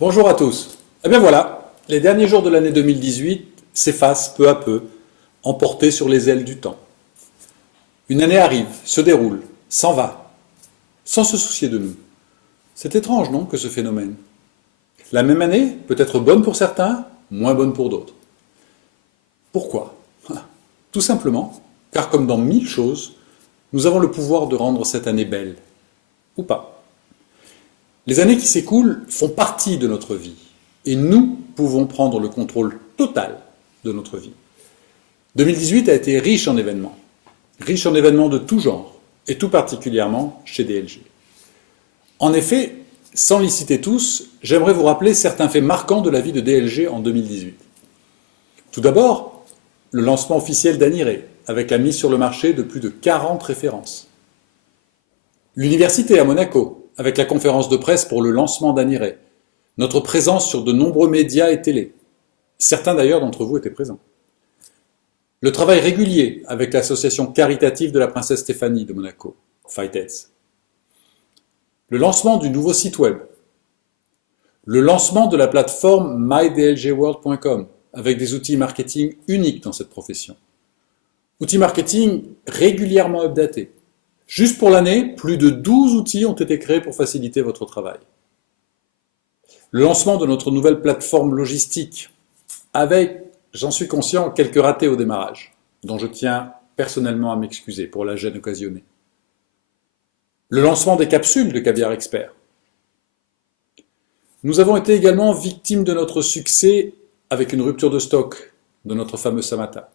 Bonjour à tous. Eh bien voilà, les derniers jours de l'année 2018 s'effacent peu à peu, emportés sur les ailes du temps. Une année arrive, se déroule, s'en va, sans se soucier de nous. C'est étrange, non, que ce phénomène? La même année peut être bonne pour certains, moins bonne pour d'autres. Pourquoi? Tout simplement, car comme dans mille choses, nous avons le pouvoir de rendre cette année belle, ou pas. Les années qui s'écoulent font partie de notre vie, et nous pouvons prendre le contrôle total de notre vie. 2018 a été riche en événements de tout genre, et tout particulièrement chez DLG. En effet, sans les citer tous, j'aimerais vous rappeler certains faits marquants de la vie de DLG en 2018. Tout d'abord, le lancement officiel d'Aniré, avec la mise sur le marché de plus de 40 références. L'université à Monaco, avec la conférence de presse pour le lancement d'Aniré. Notre présence sur de nombreux médias et télé. Certains d'ailleurs d'entre vous étaient présents. Le travail régulier avec l'association caritative de la princesse Stéphanie de Monaco, Fightheads. Le lancement du nouveau site web. Le lancement de la plateforme mydlgworld.com avec des outils marketing uniques dans cette profession. Outils marketing régulièrement updatés. Juste pour l'année, plus de 12 outils ont été créés pour faciliter votre travail. Le lancement de notre nouvelle plateforme logistique avec, j'en suis conscient, quelques ratés au démarrage, dont je tiens personnellement à m'excuser pour la gêne occasionnée. Le lancement des capsules de Caviar Expert. Nous avons été également victimes de notre succès avec une rupture de stock de notre fameux Samata.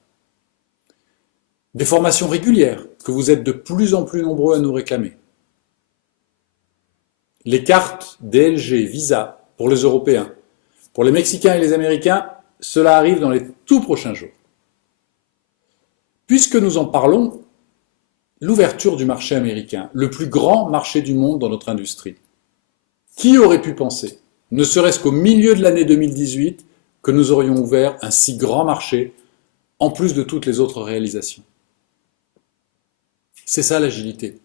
Des formations régulières que vous êtes de plus en plus nombreux à nous réclamer. Les cartes DLG Visa pour les Européens. Pour les Mexicains et les Américains, cela arrive dans les tout prochains jours. Puisque nous en parlons, l'ouverture du marché américain, le plus grand marché du monde dans notre industrie. Qui aurait pu penser, ne serait-ce qu'au milieu de l'année 2018, que nous aurions ouvert un si grand marché, en plus de toutes les autres réalisations? C'est ça l'agilité.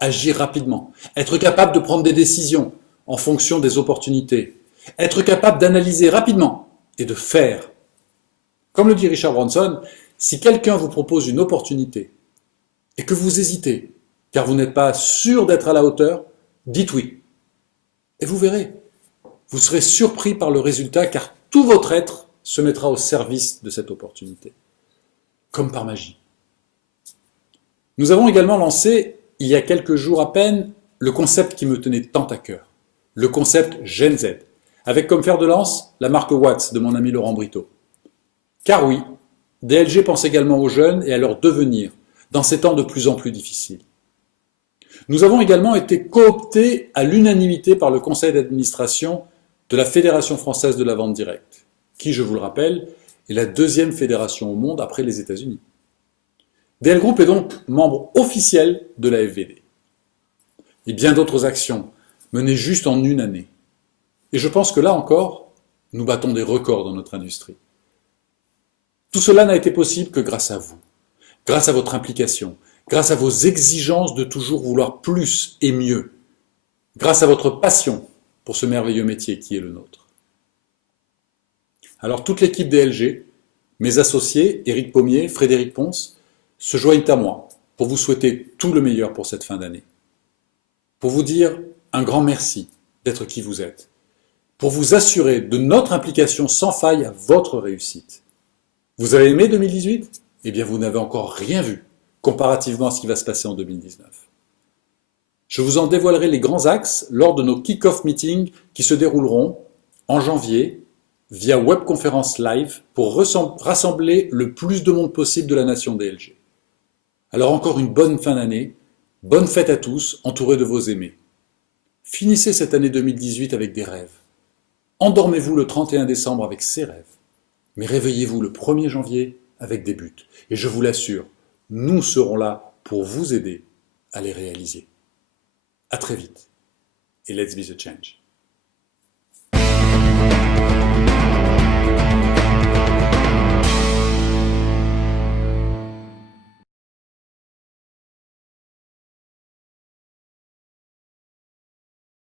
Agir rapidement, être capable de prendre des décisions en fonction des opportunités, être capable d'analyser rapidement et de faire. Comme le dit Richard Branson, si quelqu'un vous propose une opportunité et que vous hésitez, car vous n'êtes pas sûr d'être à la hauteur, dites oui. Et vous verrez, vous serez surpris par le résultat, car tout votre être se mettra au service de cette opportunité, comme par magie. Nous avons également lancé, il y a quelques jours à peine, le concept qui me tenait tant à cœur, le concept Gen Z, avec comme fer de lance la marque Watts de mon ami Laurent Brito. Car oui, DLG pense également aux jeunes et à leur devenir, dans ces temps de plus en plus difficiles. Nous avons également été cooptés à l'unanimité par le conseil d'administration de la Fédération française de la vente directe, qui, je vous le rappelle, est la deuxième fédération au monde après les États-Unis. DL Group est donc membre officiel de la FVD. Et bien d'autres actions menées juste en une année. Et je pense que là encore, nous battons des records dans notre industrie. Tout cela n'a été possible que grâce à vous, grâce à votre implication, grâce à vos exigences de toujours vouloir plus et mieux, grâce à votre passion pour ce merveilleux métier qui est le nôtre. Alors toute l'équipe DLG, mes associés, Éric Pommier, Frédéric Ponce, se joignent à moi pour vous souhaiter tout le meilleur pour cette fin d'année. Pour vous dire un grand merci d'être qui vous êtes. Pour vous assurer de notre implication sans faille à votre réussite. Vous avez aimé 2018? Eh bien, vous n'avez encore rien vu comparativement à ce qui va se passer en 2019. Je vous en dévoilerai les grands axes lors de nos kick-off meetings qui se dérouleront en janvier via webconférence live pour rassembler le plus de monde possible de la nation DLG. Alors encore une bonne fin d'année, bonne fête à tous, entourés de vos aimés. Finissez cette année 2018 avec des rêves. Endormez-vous le 31 décembre avec ces rêves. Mais réveillez-vous le 1er janvier avec des buts. Et je vous l'assure, nous serons là pour vous aider à les réaliser. À très vite. Et let's be the change.